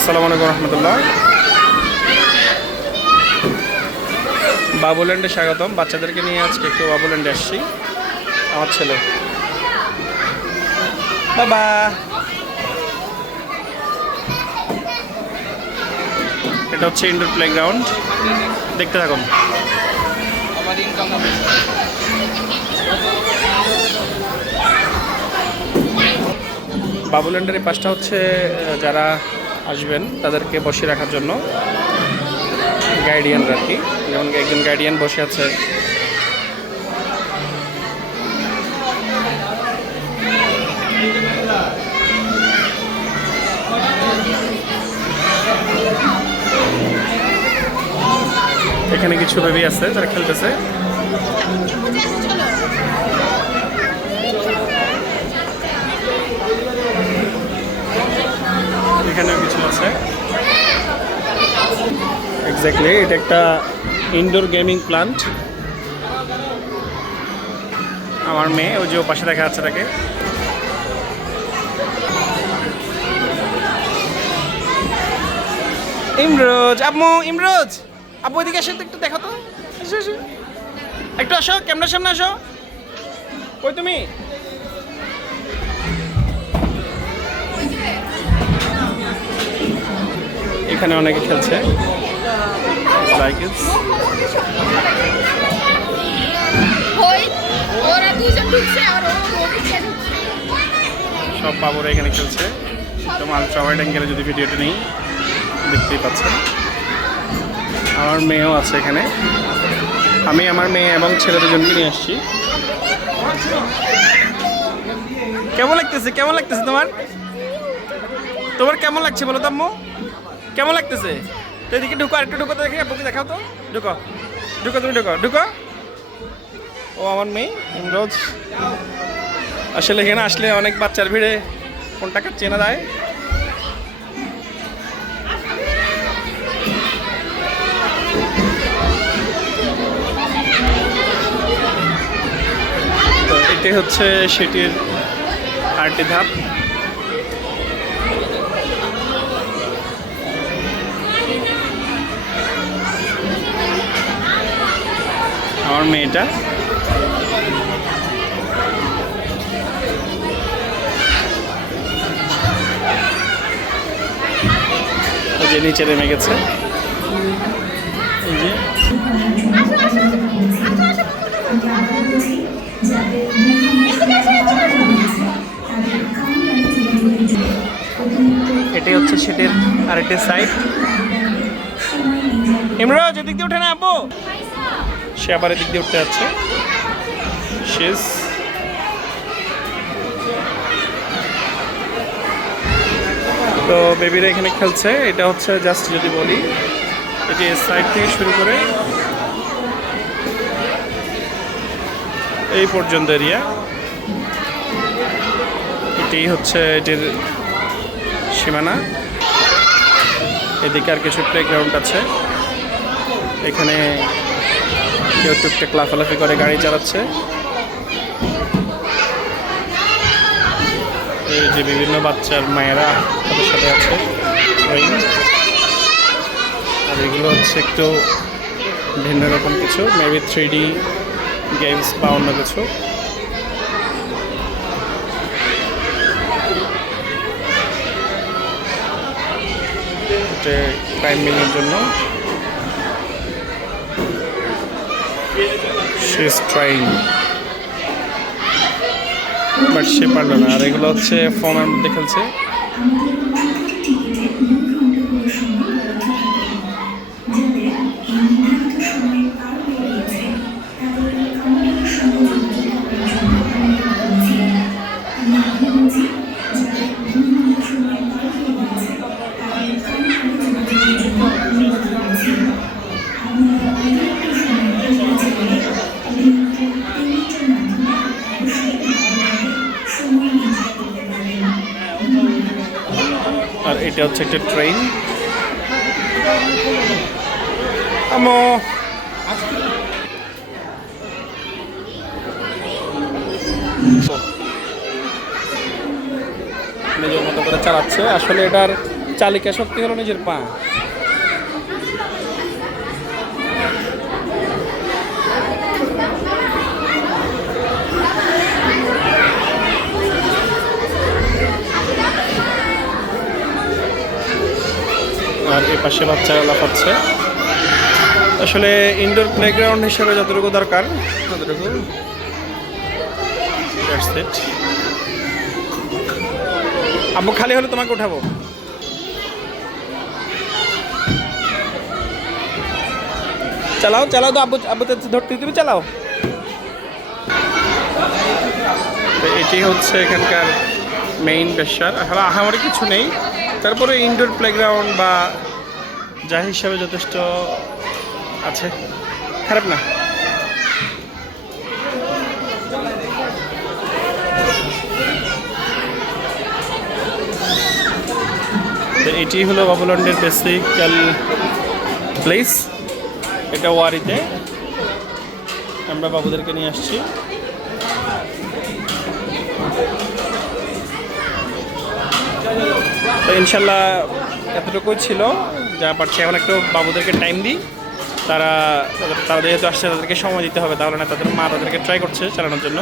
আসসালামু আলাইকুম রহমতুল্লাহ। বাবুল্যান্ডে স্বাগতম। বাচ্চাদেরকে নিয়ে আজকে একটু বাবুল্যান্ডে আসছি। আমার ছেলে। বাবা। এটা হচ্ছে ইনডোর প্লেগ্রাউন্ড দেখতে থাকুন। বাবুল্যান্ডের এই পাশটা হচ্ছে যারা আসবেন তাদেরকে বসে রাখার জন্য। গাইডিয়ানরা আর কি। যেমন একজন গাইডিয়ান বসে আছে। এখানে কিছু বেবি আছে যারা খেলতেছে এখানেও কিছু আছে। এক্স্যাক্টলি এটা একটা ইনডোর গেমিং প্লান্ট আমার মেয়ে, ওই যে ও পাশে দেখা যাচ্ছে তাকে। ইমরোজ, আম্মু, ইমরোজ! আব্বু এদিকে আসেন একটু দেখো তো। একটু আসো, ক্যামেরার সামনে আসো। কই তুমি? এখানে অনেকে খেলছে। লাইক ইটস ওই ওরা দুজন ঢুকছে আর ও ও পিছে ঢুকছে। সব বাবুরা এখানে খেলছে। তোমার আলট্রা ওয়াইড যদি ভিডিওটা নেই দেখতেই পাচ্ছেন। আমার মেয়েও আছে এখানে। আমি আমার মেয়ে এবং ছেলে দুজনকে নিয়ে আসছি। কেমন লাগতেছে? কেমন লাগতেছে তোমার? তোমার কেমন লাগছে বলো তো আম্মু? কেমন লাগতেছে? তো এদিকে ঢুকো, আরেকটু ঢুকো দেখি আপনাকে দেখাও তো। ঢুকো ঢুকো তুমি, ঢুকো ঢুকো। ও আমার মেয়ে, ইমরোজ। আসলে এখানে আসলে অনেক বাচ্চার ভিড়ে কোনটাকে চেনা যায়। তো এটাই হচ্ছে সেটির আরেকটি ধাপ। আমার মেয়েটা। যে নিচে নেমে গেছে। এটাই হচ্ছে সেটির আরেকটি সাইড ইমরাজ এদিক দিয়ে উঠে না, আব্বু? সে আবার এদিক দিয়ে উঠতে যাচ্ছে। শেষ। তো বেবিরা এখানে খেলছে। এটা হচ্ছে জাস্ট যদি বলি এটি সাইড থেকে শুরু করে এই পর্যন্ত এরিয়া এটি হচ্ছে এটির সীমানা। এদিকে আর কিছু প্লেগ্রাউন্ড আছে। এখানে কেউ টুকটাক লাফালাফি করে গাড়ি চালাচ্ছে। এই যে বিভিন্ন বাচ্চার মায়েরা তাদের সাথে আছে আর এগুলো হচ্ছে একটু ভিন্ন রকম কিছু মেবি থ্রি ডি গেমস বা অন্য কিছু। এটা ক্লাইম্বিংয়ের জন্য সে ট্রাইং বাট সে পারল না। আর এগুলো হচ্ছে ফোনের মধ্যে খেলছে। আর এটা হচ্ছে একটা ট্রেন। আমো। নিজের মতো করে চালাচ্ছে। আসলে এটার চালিকা শক্তি হলো নিজের পা। আর এই পাশে বাচ্চারা লাফাচ্ছে। আসলে ইনডোর প্লেগ্রাউন্ড হিসেবে যতটুকু দরকার, ততটুকু আব্বু খালি হলে তোমাকে উঠাবো। চালাও চালাও তো, আব্বু আব্বু তো ধরতে তুমি চালাও। এটি হচ্ছে এখানকার মেইন পেশার আসলে আহামরি কিছু নেই। তারপরে ইনডোর প্লেগ্রাউন্ড বা যা হিসাবে যথেষ্ট আছে। খারাপ না। এটি হলো বাবুলন্ডের বেসিক্যাল প্লেস। এটা ওয়ারিতে। আমরা বাবুদেরকে নিয়ে আসছি। তো ইনশাল্লাহ এতটুকুই ছিল। যা পারছি। এখন একটু বাবুদেরকে টাইম দিই। তারা তারা যেহেতু আসছে, তাদেরকে সময় দিতে হবে। তাহলে না, তাদের মা তাদেরকে ট্রাই করছে চালানোর জন্য।